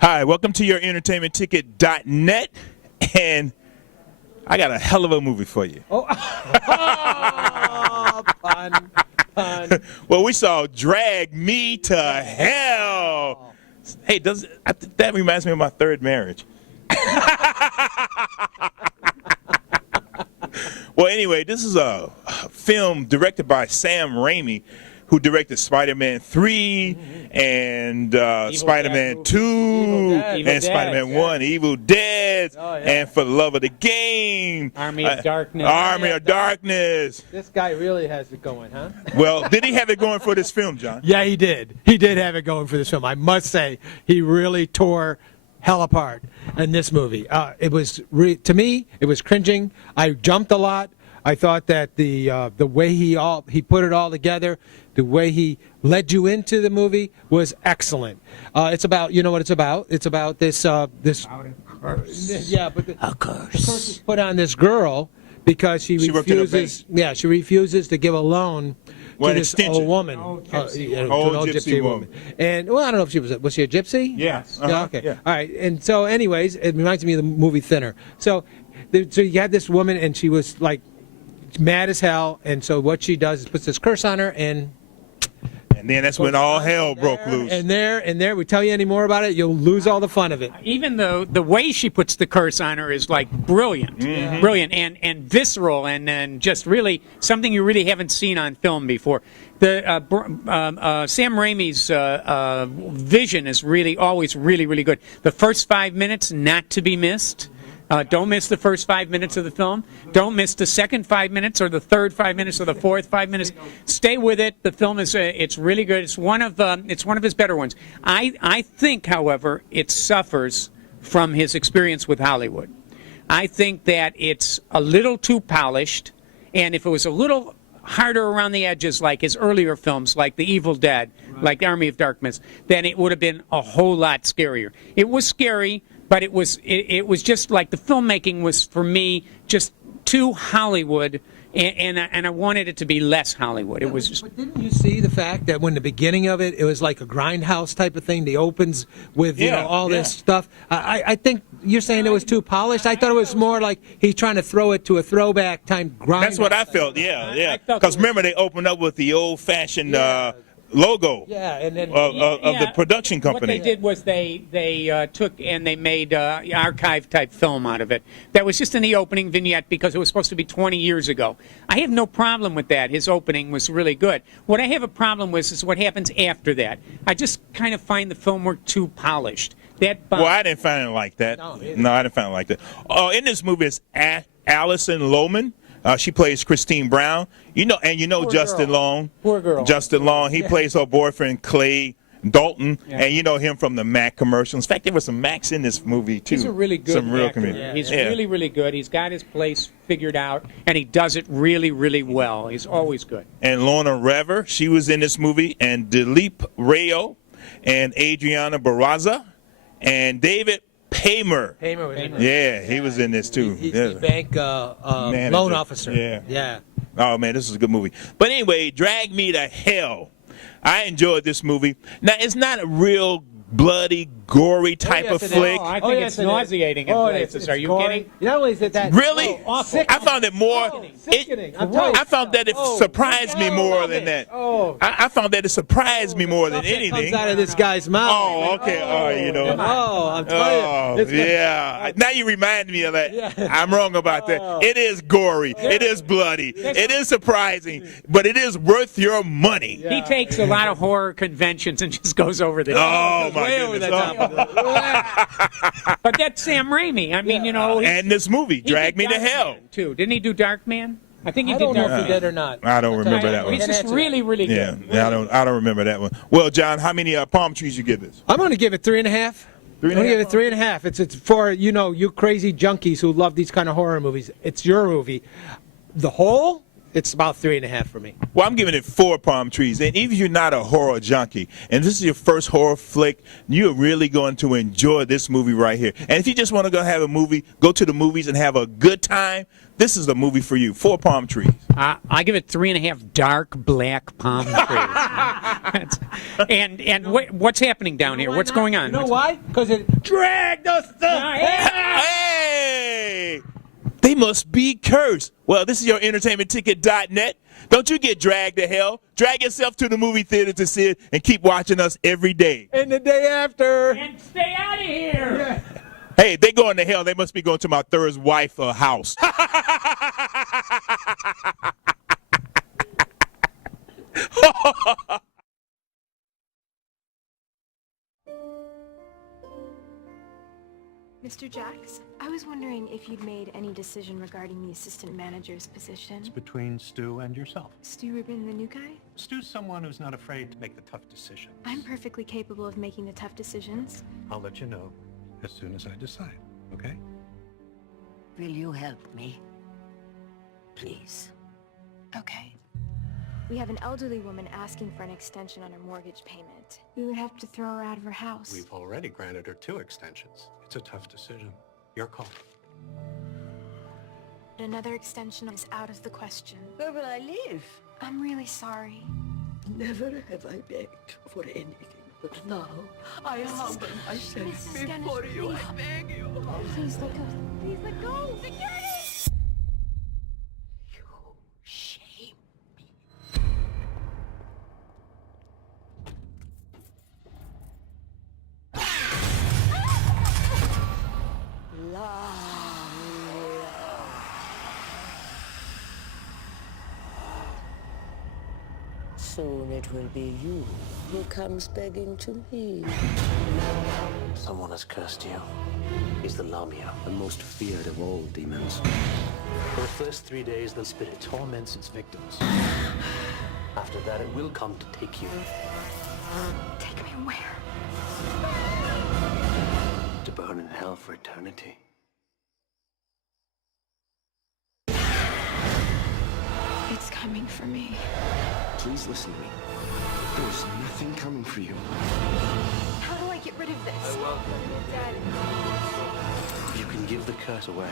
Hi, welcome to your entertainmentticket.net, and I got a hell of a movie for you. Oh, pun. Well, we saw Drag Me to Hell. Hey, that reminds me of my third marriage. Well, anyway, this is a film directed by Sam Raimi, who directed Spider-Man 3 and Spider-Man 2 and Spider-Man 1, Evil Dead, and For the Love of the Game. Army of Darkness. Army of Darkness. This guy really has it going, huh? Well, did he have it going for this film, John? Yeah, he did. He did have it going for this film. I must say, he really tore hell apart in this movie. It was to me, it was cringing. I jumped a lot. I thought that the way he put it all together, the way he led you into the movie was excellent. It's about, you know what it's about? It's about this curse. Yeah, but the curse is put on this girl because she refuses. Yeah, she refuses to give a loan to this old woman, old gypsy woman. And well, I don't know if she was she a gypsy? Yes. Yeah. Okay. Yeah. All right. And so, anyways, it reminds me of the movie Thinner. So you had this woman, and she was like mad as hell. And so what she does is puts this curse on her, and then that's when all hell broke loose. And there, we tell you any more about it, you'll lose all the fun of it. Even though the way she puts the curse on her is like brilliant, brilliant and visceral, and just really something you really haven't seen on film before. The Sam Raimi's vision is really always really good. The first 5 minutes not to be missed. Don't miss the first 5 minutes of the film. Don't miss the second 5 minutes, or the third 5 minutes, or the fourth 5 minutes. Stay with it. The film is it's really good. It's one of his better ones. I think, however, it suffers from his experience with Hollywood. I think that it's a little too polished, and if it was a little harder around the edges, like his earlier films, like The Evil Dead, like Army of Darkness, then it would have been a whole lot scarier. It was scary. But it was just like the filmmaking was, for me, just too Hollywood, and I wanted it to be less Hollywood. It was just. But didn't you see the fact that when the beginning of it was like a grindhouse type of thing? The opens with all this stuff. I think you're saying it was too polished. I thought it was more like he's trying to throw it to a throwback time grindhouse. That's what I felt. Yeah. Because remember, they opened up with the old-fashioned. Logo and then, of the production company. What they did was they took and they made archive-type film out of it. That was just in the opening vignette because it was supposed to be 20 years ago. I have no problem with that. His opening was really good. What I have a problem with is what happens after that. I just kind of find the film work too polished. Well, I didn't find it like that. No, I didn't find it like that. In this movie is Allison Lohman. She plays Christine Brown. Poor Justin girl. Long. Poor girl. Justin Long. He plays her boyfriend Clay Dalton, and you know him from the Mac commercials. In fact, there were some Macs in this movie too. He's a really good actor. He's really good. He's got his place figured out, and he does it really well. He's always good. And Lorna Rever, she was in this movie, and Dilip Rayo, and Adriana Barraza, and David Paymer. Yeah, he was in this too. He's the bank loan officer. Yeah. Oh man, this is a good movie. But anyway, Drag Me to Hell. I enjoyed this movie. Now it's not a real bloody, gory type of flick. I think it's nauseating in places. Are you kidding? Not only is it that really, I found it more. I found that it surprised me more than that. I found that it surprised me more than anything. Comes out of this guy's mouth. Oh, okay. I'm telling you. Yeah. Now you remind me of that. Yeah. I'm wrong about that. It is gory. It is bloody. It is surprising, but it is worth your money. He takes a lot of horror conventions and just goes over the top. Oh my goodness. But that's Sam Raimi. I mean, and this movie, Drag Me to Hell. Too. Didn't he do Darkman? I think he did. I don't know if he did or not. I don't remember that one. He's just really good. Yeah, I don't remember that one. Well, John, how many palm trees you give this? I'm going to give it 3.5. I'm going to give it 3.5. It's for you crazy junkies who love these kind of horror movies. It's your movie. The whole It's about 3.5 for me. Well, I'm giving it 4 palm trees. And even if you're not a horror junkie, and this is your first horror flick, you're really going to enjoy this movie right here. And if you just want to go have a movie, go to the movies and have a good time, this is the movie for you. 4 palm trees. I give it 3.5 dark black palm trees. and what's happening down here? What's going on? You know why? Because it dragged us Hey! They must be cursed. Well, this is your entertainmentticket.net. Don't you get dragged to hell. Drag yourself to the movie theater to see it and keep watching us every day. And the day after. And stay out of here! Yeah. Hey, they going to hell. They must be going to my third wife house. Mr. Jacks, I was wondering if you'd made any decision regarding the assistant manager's position. It's between Stu and yourself. Stu Rubin, the new guy? Stu's someone who's not afraid to make the tough decisions. I'm perfectly capable of making the tough decisions. I'll let you know as soon as I decide, okay? Will you help me? Please. Okay. We have an elderly woman asking for an extension on her mortgage payment. We would have to throw her out of her house. We've already granted her 2 extensions. It's a tough decision. Your call. Another extension is out of the question. Where will I live? I'm really sorry. Never have I begged for anything, but now I humble myself Mrs. Dennis, before you. please. I beg you. Please let go. Please let go. Security! You shame me. Soon it will be you who comes begging to me. Someone has cursed you. He's the Lamia, the most feared of all demons. For the first 3 days, the spirit torments its victims. After that, it will come to take you. Take me where? To burn in hell for eternity. It's coming for me. Please listen to me. There's nothing coming for you. How do I get rid of this? You can give the curse away.